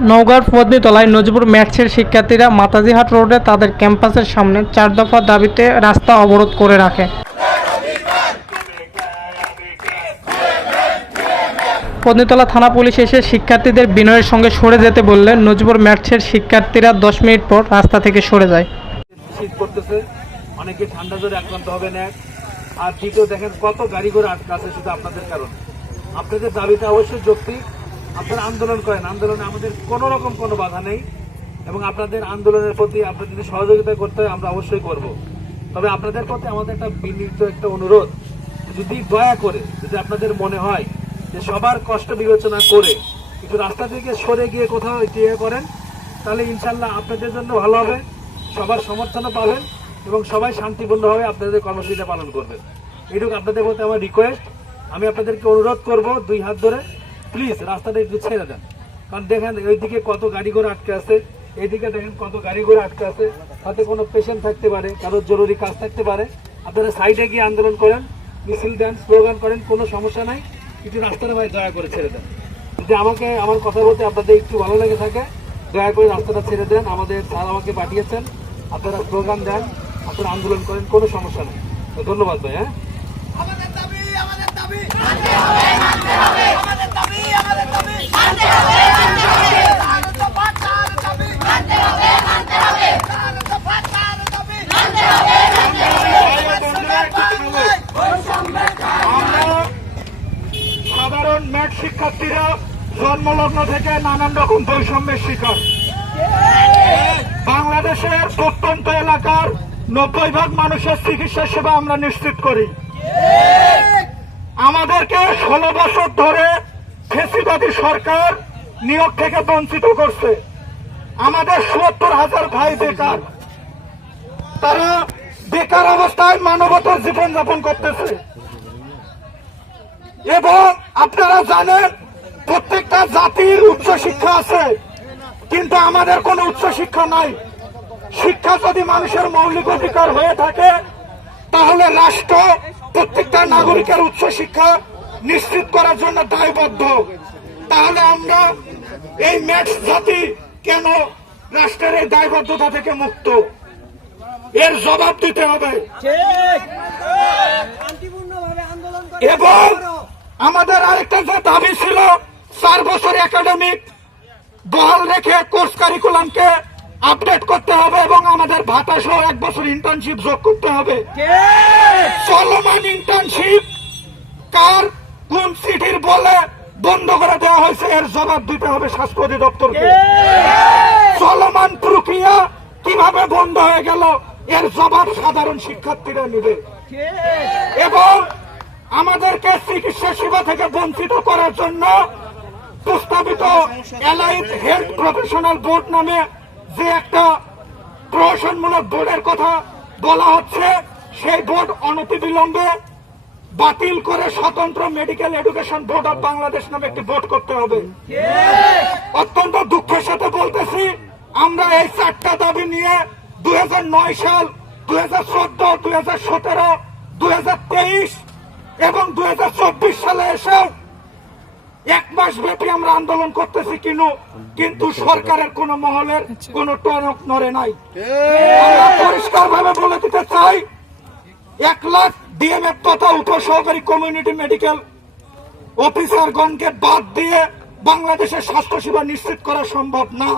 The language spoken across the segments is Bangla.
নওগাঁর পদ্মতলায় নজিবুর ম্যাথসের শিক্ষার্থীরা মাতাজিহাট রোডে তাদের ক্যাম্পাসের সামনে চার দফা দাবিতে রাস্তা অবরোধ করে রাখে। পদ্মতলা থানা পুলিশ এসে শিক্ষার্থীদের বিনয়ের সঙ্গে সরে যেতে বললে নজিবুর ম্যাথসের শিক্ষার্থীরা দশ মিনিট পর রাস্তা থেকে সরে যায়। শীত অনেকে ঠান্ডা জ্বরে আক্রান্ত হবে না। আর দ্বিতীয় দেখেন কত গাড়ি ঘোড়া আটকা আছে শুধু আপনাদের কারণে। আপনাদের দাবিটা অবশ্যই যৌক্তিক। আপনারা আন্দোলন করেন। আন্দোলনে আমাদের কোনো রকম কোনো বাধা নেই এবং আপনাদের আন্দোলনের প্রতি আপনাদের যদি সহযোগিতা করতে হয়, আমরা অবশ্যই করব। তবে আপনাদের প্রতি আমাদের একটা বিনীত একটা অনুরোধ, যদি দয়া করে, যদি আপনাদের মনে হয় যে সবার কষ্ট বিবেচনা করে একটু রাস্তা থেকে সরে গিয়ে কোথাও ইয়ে করেন, তাহলে ইনশাল্লাহ আপনাদের জন্য ভালো হবে, সবার সমর্থনও পাবেন এবং সবাই শান্তিপূর্ণভাবে আপনাদের কর্মসূচিটা পালন করবেন। এইটুকু আপনাদের প্রতি আমার রিকোয়েস্ট আমি আপনাদেরকে অনুরোধ করব দুই হাত ধরে প্লিজ রাস্তাটা একটু ছেড়ে দেন। কারণ দেখেন, ওইদিকে কত গাড়ি ঘোড়া আটকে আছে এইদিকে দেখেন কত গাড়ি ঘোড়া আটকে আছে। তাতে কোনো পেশেন্ট থাকতে পারে, কারোর জরুরি কাজ থাকতে পারে। আপনারা সাইডে গিয়ে আন্দোলন করেন, মিছিল দেন স্লোগান করেন, কোনো সমস্যা নাই। একটু রাস্তাটা ভাই দয়া করে ছেড়ে দেন। যদি আমাকে, আমার কথা বলতে আপনাদের একটু ভালো লেগে থাকে, দয়া করে রাস্তাটা ছেড়ে দেন। আমাদের স্যার আমাকে পাঠিয়েছেন, আপনারা স্লোগান দেন, আপনারা আন্দোলন করেন, কোনো সমস্যা নেই। ধন্যবাদ ভাই হ্যাঁ? দাবি। সাধারণ ম্যাট শিক্ষার্থীরা জন্মলগ্ন থেকে নানান রকম বৈষম্যের শিকার। বাংলাদেশের প্রত্যন্ত এলাকার নব্বই ভাগ মানুষের চিকিৎসা সেবা আমরা নিশ্চিত করি। আমাদেরকে ষোলো বছর ধরে ফেসিবাদী সরকার নিয়োগ থেকে বঞ্চিত করছে। আমাদের সত্তর হাজার ভাই বেকার। তারা বেকার অবস্থায় মানবতার জীবনযাপন করতেছে। এবং আপনারা জানেন, প্রত্যেকটা জাতির উচ্চ শিক্ষা আছে, কিন্তু আমাদের কোনো উচ্চ শিক্ষা নাই। শিক্ষা যদি মানুষের মৌলিক অধিকার হয়ে থাকে, তাহলে রাষ্ট্র প্রত্যেকটা নাগরিকের উচ্চ শিক্ষা নিশ্চিত করার জন্য দায়বদ্ধ। তাহলে আমরা এই ম্যাথস জাতি কেন রাষ্ট্রের এই দায়বদ্ধতা থেকে মুক্ত? এর জবাব দিতে হবে। এবং আমাদের আরেকটা যে দাবি ছিল চার বছর একাডেমিক বহাল রেখে কোর্স কারিকুলামকে আপডেট করতে হবে এবং আমাদের ভাতা সহ এক বছর ইন্টার্নশিপ যোগ করতে হবে। চলমান ইন্টার্নশিপ কার কোন সিটির বলে বন্ধ করে দেওয়া হয়েছে? এর জবাব দিতে হবে স্বাস্থ্য অধিদপ্তরকে চলমান প্রক্রিয়া কীভাবে বন্ধ হয়ে গেল? এর জবাব সাধারণ শিক্ষার্থীরা নেবে। এবং আমাদেরকে চিকিৎসা সেবা থেকে বঞ্চিত করার জন্য প্রস্তাবিত অ্যালাইড হেলথ প্রফেশনাল বোর্ড নামে যে একটা প্রশাসনমূলক বোর্ডের কথা বলা হচ্ছে সেই বোর্ড অনতিবিলম্বে বাতিল করে স্বতন্ত্র medical education board of Bangladesh নামে একটি বোর্ড করতে হবে। অত্যন্ত দুঃখের সাথে বলতেছি, আমরা এই চারটা দাবি নিয়ে দু হাজার নয় সাল, দুই হাজার চোদ্দ, দুই হাজার সতেরো, দুই হাজার তেইশ এবং দুই হাজার চব্বিশ সালে এসে এক মাস ব্যাপী আমরা আন্দোলন করতেছি কিন্তু কিন্তু সরকারের কোন মহলের কোন টনক নড়ে নাই। পরিষ্কার ভাবে বলে দিতে চাই, এক লাখ ডিএমএফ তথা উপসহকারী কমিউনিটি মেডিকেল অফিসারগণকে বাদ দিয়ে বাংলাদেশের স্বাস্থ্য সেবা নিশ্চিত করা সম্ভব না।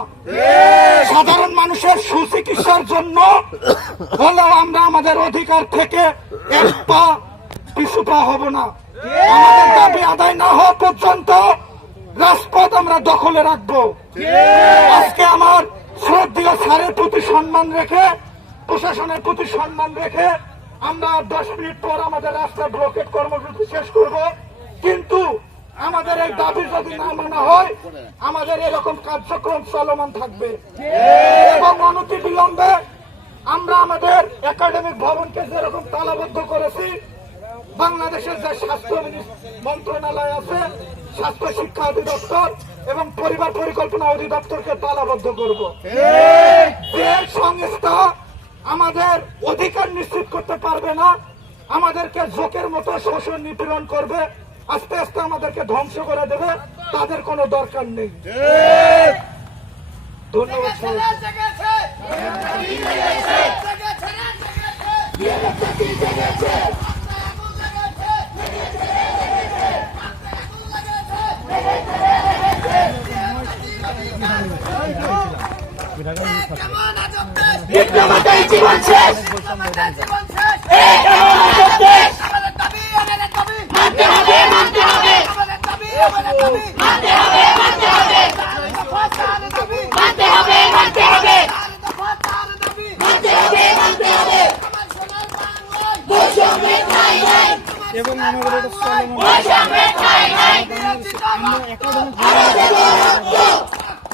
সাধারণ মানুষের সুচিকিৎসার জন্য হলেও আমরা আমাদের অধিকার থেকে এক পা পিছু পা হব না। আমাদের দাবি আদায় না হওয়া পর্যন্ত রাজপথ আমরা দখলে রাখব। আজকে আমার শ্রদ্ধীয় স্যারের প্রতি সম্মান রেখে প্রশাসনের প্রতি সম্মান রেখে আমরা দশ মিনিট পর আমাদের রাস্তা ব্লকেট কর্মসূচি শেষ করব। কিন্তু আমাদের এই দাবি যদি না মানা হয়, আমাদের এরকম কার্যক্রম চলমান থাকবে। এবং অনতি বিলম্বে আমরা আমাদের একাডেমিক ভবনকে যেরকম তালাবদ্ধ করেছি, বাংলাদেশের যে স্বাস্থ্য মন্ত্রণালয় আছে, স্বাস্থ্য শিক্ষা অধিদপ্তর এবং পরিবার পরিকল্পনা অধিদপ্তরকে তালাবদ্ধ করব। যে সংস্থা আমাদের অধিকার নিশ্চিত করতে পারবে না। আমাদেরকে ঝোঁকের মতো শোষণ নিপীড়ন করবে। আস্তে আস্তে আমাদেরকে ধ্বংস করে দেবে। তাদের কোনো দরকার নেই। ধন্যবাদ জীবন শেষ এবং আমাদের এটা চলমান।